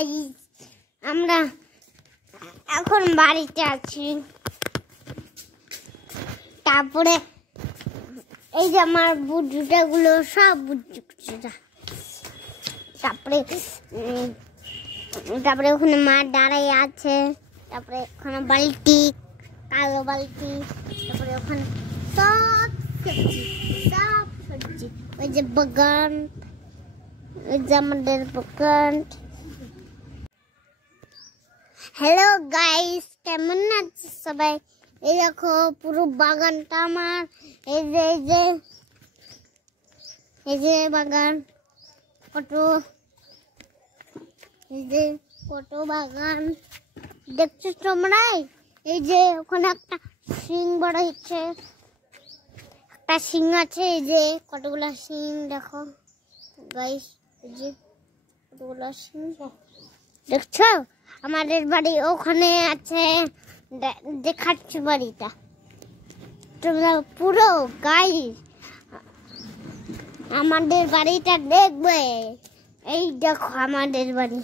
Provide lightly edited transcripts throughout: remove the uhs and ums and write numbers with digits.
Guys, আমরা এখন বাড়িতে আছি। তারপরে এই যে আমার বুট-জুতাগুলো সব বুট-জুতা। তারপরে ওখানে মা দাঁড়ায় আছে। তারপরে ওখানে বালতি, কালো বালতি। তারপরে ওখানে সব সবজি। ওই যে বাগান, ওই যে আমাদের বাগান। হ্যালো গাইস, কেমন আছে সবাই? এই দেখো পুরো বাগানটা আমার। এই যে বাগান, কত বাগান দেখছো তোমরা? এই যে ওখানে একটা শিং বড় হচ্ছে, একটা শিং আছে। এই যে কতগুলা শিং দেখো গাইস, এই যে কতগুলা শিং দেখছো? আমাদের বাড়ি ওখানে আছে, দেখাচ্ছি বাড়িটা তোমরা পুরো গাইস। আমাদের বাড়িটা দেখবে। এই দেখো আমাদের বাড়ি,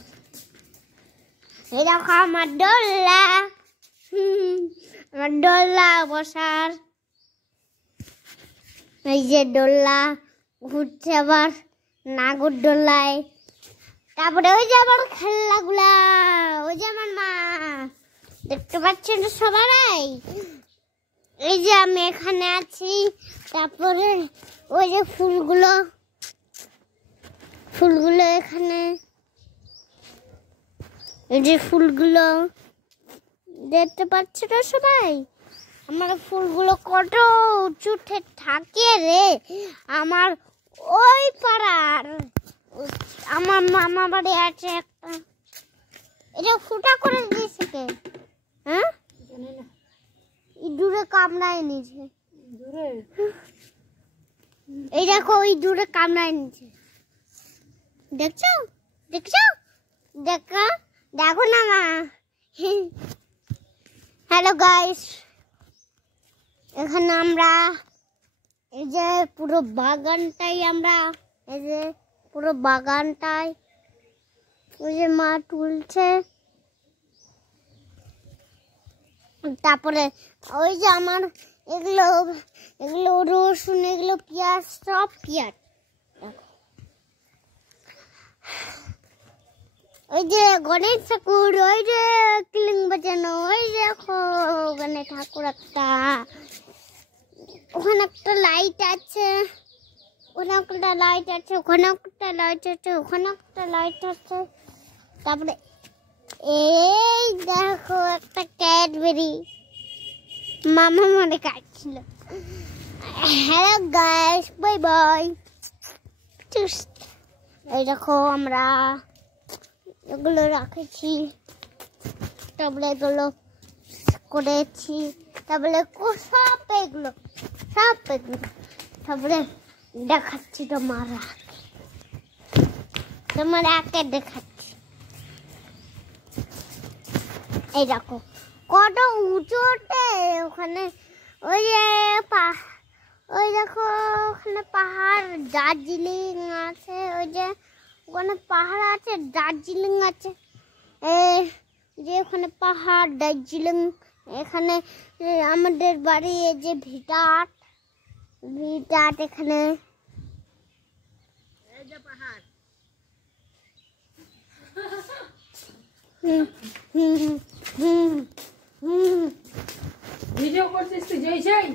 এই দেখো আমার দোলনা, আমার দোলনা বসার। এই যে দোলনা ঘুরছে আবার নাগর দোলায়। তারপরে ওই যে আমার খেলনাগুলা, ওই যে আমার মা, দেখতে পাচ্ছেন সবাই? এই যে আমি এখানে আছি। তারপরে ওই যে ফুলগুলো এখানে, এই যে ফুলগুলো দেখতে পাচ্ছ তো সবাই? আমার ফুলগুলো কত উঁচুতে থাকে রে। আমার ওই পাড়ার আমার মামা বাড়ি আছে একটা, এটা ফুটা করে দিয়েছে কে? হ্যাঁ, দূরে কামড়ায় নিয়েছে। এই দেখো ওই দূরে কামড়ায় নিয়েছে, দেখছো? দেখো না মা। হ্যালো গাইস, এখানে আমরা এই যে পুরো বাগানটাই এই যে পুরো বাগানটাই ওই যে মা তুলছে। তারপরে ওই যে আমার এগুলো রসুন, এগুলো পেঁয়াজ, সব পেঁয়াজ। ওই যে গণেশ ঠাকুর, ওই যে কিলিং বাজানো, ওই দেখো ওখানে ঠাকুর একটা, ওখানে একটা লাইট আছে, ওখানে একটা লাইট আছে, ওখানে একটা লাইট আছে, ওখানে একটা লাইট আছে। তারপরে এই দেখো একটা ক্যাডবেরি, মামা মনে কাটছিল। Hello guys, bye bye. এই দেখো আমরা এগুলো রাখেছি, তারপরে এগুলো করেছি, তারপরে সব এগুলো তারপরে দেখাচ্ছি তোমার আগে দেখাচ্ছি। এই দেখো কত উঁচুতে ওখানে, ওই যে ওই দেখো ওখানে পাহাড়, দার্জিলিং আছে। ওই যে ওখানে পাহাড় আছে, দার্জিলিং আছে। যে ওখানে পাহাড়, দার্জিলিং। এখানে আমাদের বাড়ি, এই যে ভিটাট এখানে, এই যে পাহাড়। ভিডিও করছিস তুই? জয়